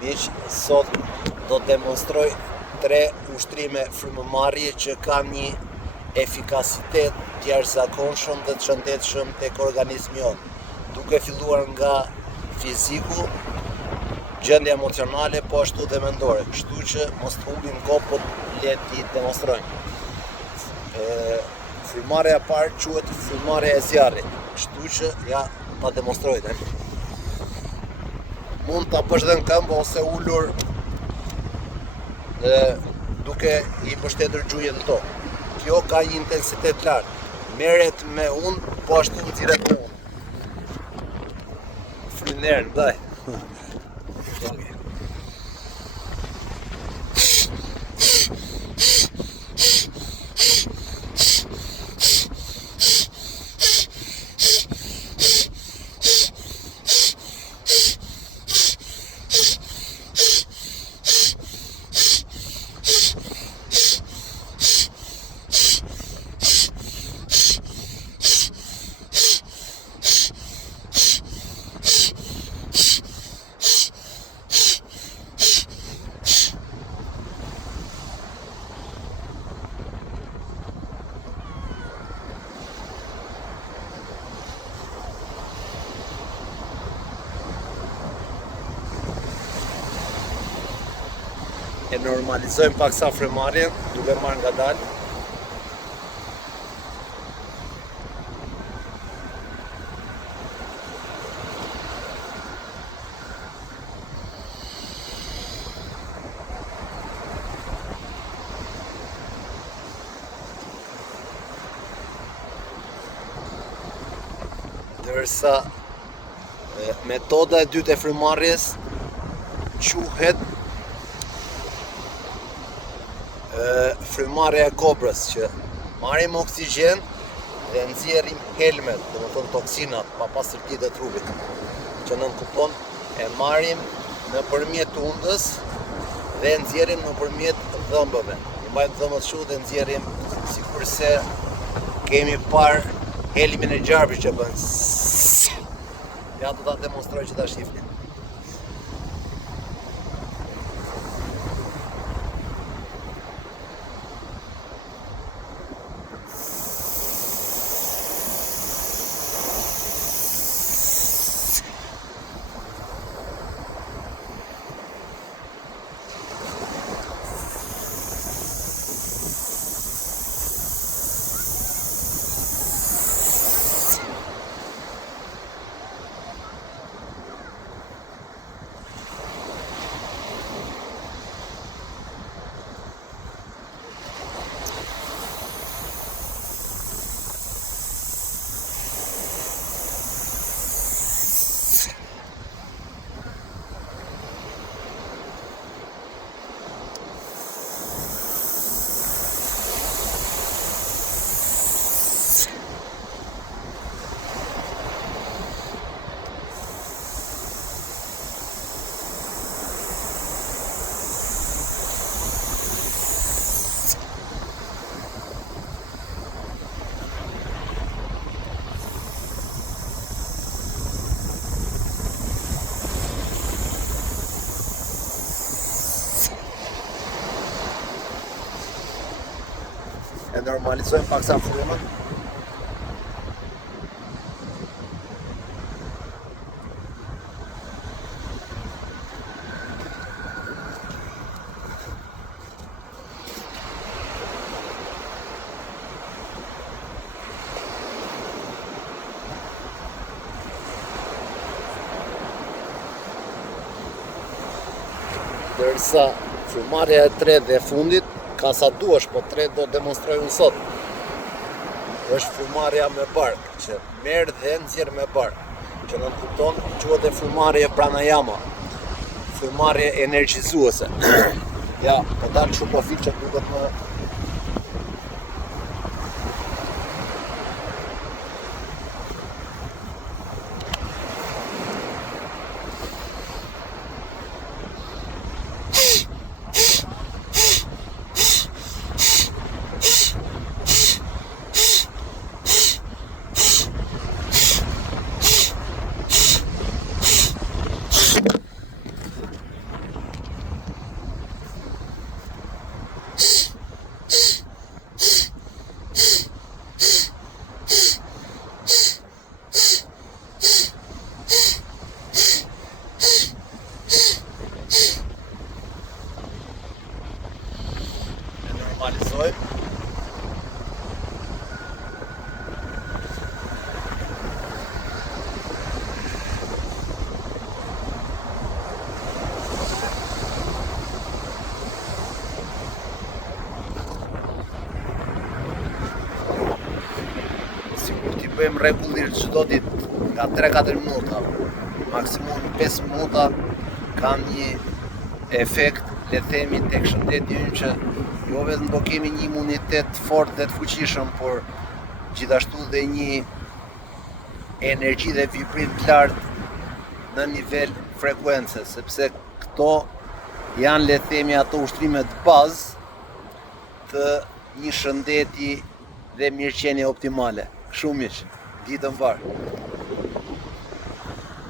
Miq, sot do të demonstroj 3 ushtrime frymëmarrje që kanë një efikasitet të jashtëzakonshëm dhe të shëndetshëm tek organizmi jonë, duke filluar nga fiziku, gjendja emocionale, po ashtu dhe mendore. Kështu që mos të humbim kohë, po le t'i demonstrojmë. Frymëmarrja e parë quhet frymëmarrja e zjarrit. Kështu që ja ta demonstroj. Mund ta bësh dhe në këmbë ose ulur duke i mbështetur gjuhën në tokë. Kjo ka një intensitet lartë. Merret me unë, po ashtu nxirret me unë. Frynerën, ndaj. E normalizojmë paksa frymëmarrjen, duke marrë ngadalë. Ndërsa metoda e dytë e frymëmarrjes quhet frymëmarrja e kobrës, që marrim oksigjen dhe nxjerrim helmet, domethënë toksinat pa pastërtitë e trupit, që nënkupton e marrim nëpërmjet undës dhe nxjerrim nëpërmjet dhëmbëve. I mbajmë dhëmbët kështu dhe nxjerrim sikurse kemi parë helmin e gjarpit që bën. Ja do ta demonstroj që ta shihni. E normalizojmë paksa frymën. Ndërsa frymëmarrja e tretë dhe e fundit, ka sa duash, po 3 do demonstroj unë sot. Është frymëmarrja me bark, që merr dhe nxjerr me bark, që nënkupton quhet e frymëmarrja pranayama, frymëmarrje energjizuese. Ja, po dal kështu po fik që duket më bëjmë rregullisht çdo ditë nga 3-4 minuta, maksimum 5 minuta, kanë një efekt, le të themi, tek shëndeti ynë që jo vetëm do kemi një imunitet fort dhe të fuqishëm, por gjithashtu dhe një energji dhe vibrim të lartë në nivel frekuence, sepse këto janë, le të themi, ato ushtrimet bazë të një shëndeti dhe mirëqenie optimale. Shumë miq, ditën mbar.